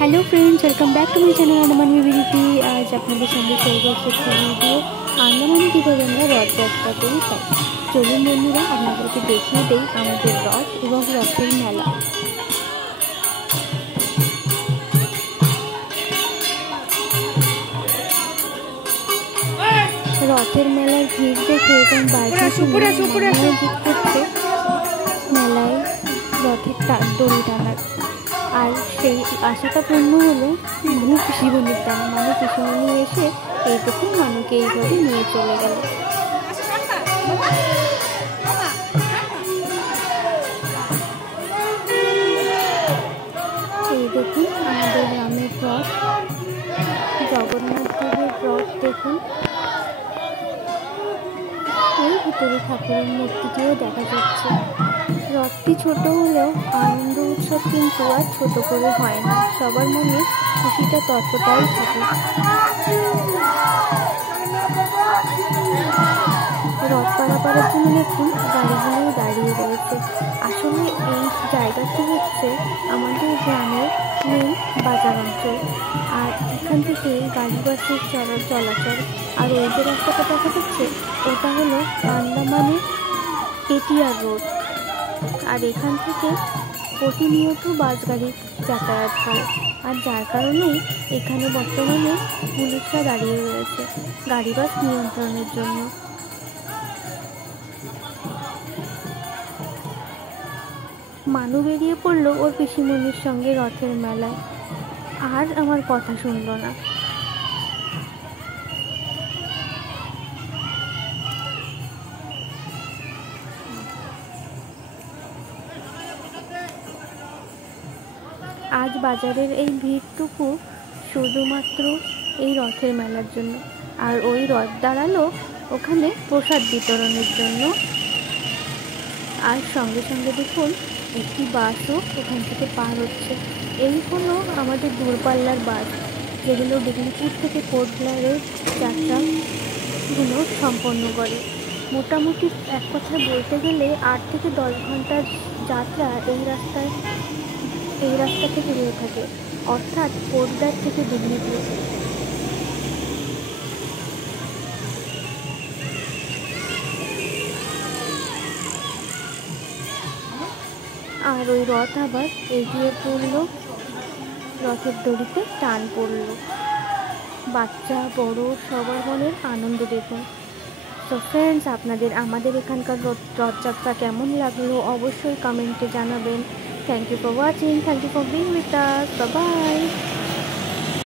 Hello friends, welcome back to my channel Andaman Vividhi. आज আপনাদের সঙ্গে শেয়ার করছি একটা ভিডিও আন্দামানে কীভাবে আমরা রথযাত্রা করি তাই। চলুন বন্ধুরা, আপনাদেরকে দেখিয়ে দেই আমাদের রথ এবং রথের মেলা। রথের মেলার ভিড় দেখে এবং বাইরে জিত করছে মেলায় রথের দড়ি টানার। আর সেই আশাটা পূর্ণ হলো মানু পিসিমণির দ্বারা। পিসিমণি এসে এইটুকু মানুকে এইভাবে নিয়ে চলে গেল। এই দেখুন আমাদের গ্রামের রথ, জগন্নাথ দেবের রথ। দেখুন এই ভিতরে ঠাকুরের মূর্তিটিও দেখা যাচ্ছে। রথটি ছোট হলেও আনন্দ উৎসব কিন্তু আর ছোট করে হয় না, সবার মনে খুশিটা ততটাই থাকে। রথ পারাপারের জন্য দেখুন গাড়িগুলো দাঁড়িয়ে রয়েছে। আসলে এই জায়গাটি হচ্ছে আমাদের গ্রামের মেন বাজার অঞ্চল, আর এখান থেকে গাড়ি বাসের চলাচল। আর ওই যে রাস্তাটা দেখা যাচ্ছে ওটা হলো আন্দামানের এটিআর রোড। আর এখান থেকে প্রতিনিয়ত বাস গাড়ি যাতায়াত করে, আর যার কারণেই এখানে বর্তমানে পুলিশরা দাঁড়িয়ে রয়েছে গাড়ি বাস নিয়ন্ত্রণের জন্য। মানু বেরিয়ে পড়লো ওর পিসিমণির সঙ্গে রথের মেলায়, আর আমার কথা শুনলো না। আজ বাজারের এই ভিড়টুকু শুধুমাত্র এই রথের মেলার জন্য। আর ওই রথ দাঁড়ালো ওখানে প্রসাদ বিতরণের জন্য। আর সঙ্গে সঙ্গে দেখুন একটি বাসও ওখান থেকে পার হচ্ছে। এই হলো আমাদের দূরপাল্লার বাস, যেগুলো ডিগলিপুর থেকে কোটব্লারের যাত্রাগুলো সম্পন্ন করে। মোটামুটি এক কথায় বলতে গেলে 8 থেকে 10 ঘন্টার যাত্রা এই রাস্তা থেকে হয়ে থাকে, অর্থাৎ কোটব্লার থেকে ডিগলিপুর। আর ওই রথ আবার এগিয়ে পড়লো, রথের দড়িতে টান পড়লো। বাচ্চা বড় সবার মনের আনন্দ দেখুন। তো ফ্রেন্ডস, আমাদের এখানকার রথযাত্রা কেমন লাগলো অবশ্যই কমেন্টে জানাবেন। Thank you for watching, thank you for being with us, bye by.